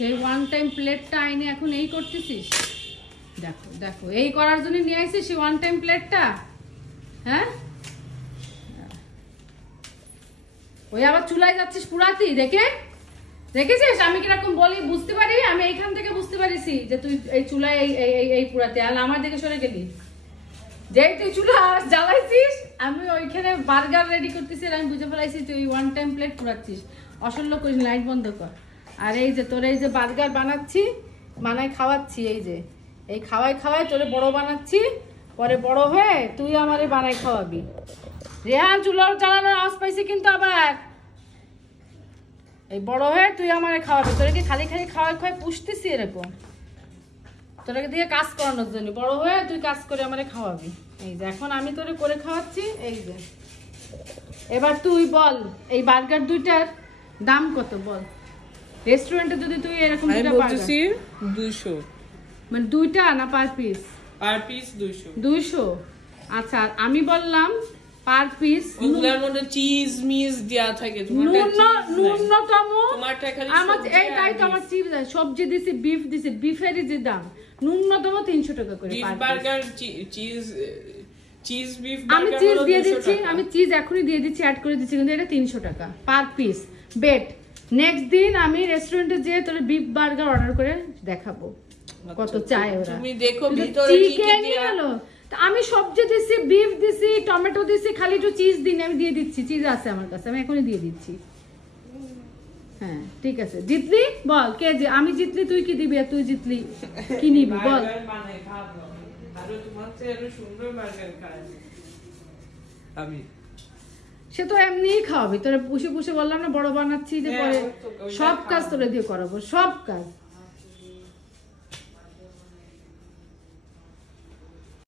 সেই one time প্লেটটা আইনে এখন এই করতেছিস। দেখো দেখো, এই করার জন্য নিয়ে আসছিস সেই ওয়ান টাইম প্লেটটা। হ্যাঁ, ওই আবার চুলায় যাচ্ছিস পুরাতি, দেখেছিস আমি কিরকম বলি, বুঝতে পারি আমি এইখান থেকে বুঝতে পারিছি যে তুই এই চুলায় এই পুরাতে। আর আমার দিকে সরে গেলি, যেই তুই চুলা জ্বালাইছিস আমি ওইখানে বার্গার রেডি করতেছি, আর আমি বুঝে ফেলাইছি তুই ওয়ান টাইম প্লেট পুরাচ্ছিস। অসহ্য করিস, লাইট বন্ধ কর। আর এই যে তোর এই যে বার্গার বানাই খাওয়াচ্ছি, এই যে এই খাওয়াই তোরে বড় বানাচ্ছি, পরে বড় হয়ে তুই আমারে বানাই খাওয়াবি। রেহান চুলা জ্বালানোর আওয়াজ পাইছি কিন্তু আবার, এই বড় হয়ে তুই আমারে খাওয়াবি। তোরে কি খালি খাওয়াই পুষতেছি এরকম, তোরাকে দিয়ে কাজ করানোর জন্য। বড় হয়ে তুই কাজ করে আমারে খাওয়াবি। এই যে এখন আমি তোরে করে খাওয়াচ্ছি। এই যে এবার তুই বল এই বার্গার দুইটার দাম কত বল। রেস্টুরেন্টে যদি তুই এরকম দুইটা বার্গার 200, মানে দুইটা না পার পিস? Per piece 200। আচ্ছা আমি বললাম পার পিস। ওগুলোর মধ্যে চিজ মিজ দেয়া থাকে, ন্যূনতম তোমারটা খালি আমার এইটাই তো আমার চিজ, সবজি দিছি, বিফ দিছি, বিফেরই যে দাম ন্যূনতম 300 টাকা করে বিফ বার্গার, চিজ বিফ আমি চিজ দিয়ে দিচ্ছি, আমি চিজ এখনই দিয়ে দিচ্ছি, অ্যাড করে দিচ্ছি, কিন্তু এটা 300 টাকা পার পিস। বেট নেক্সট দিন আমি রেস্টুরেন্টে যেয়ে তোর বিফ বার্গার অর্ডার করে দেখাবো কত চাই ওরা। তুমি দেখো ভিতরে কি কি দেয়া হলো। আমি সবজি দিছি, বিফ দিছি, টমেটো দিছি, খালি একটু চিজ দিন, আমি দিয়ে দিচ্ছি, চিজ আছে আমার কাছে, আমি এখনই দিয়ে দিচ্ছি। হ্যাঁ ঠিক আছে, জিতলি বল কে যে, আমি জিতলি তুই কি দিবি, তুই জিতলি কি নিবি বল। সে তো এমনিই খাওয়াবি, তোরা পুষে বললাম না বড় বানাচ্ছি, যে পরে সব কাজ তোরা দিয়ে করাবো, সব কাজ।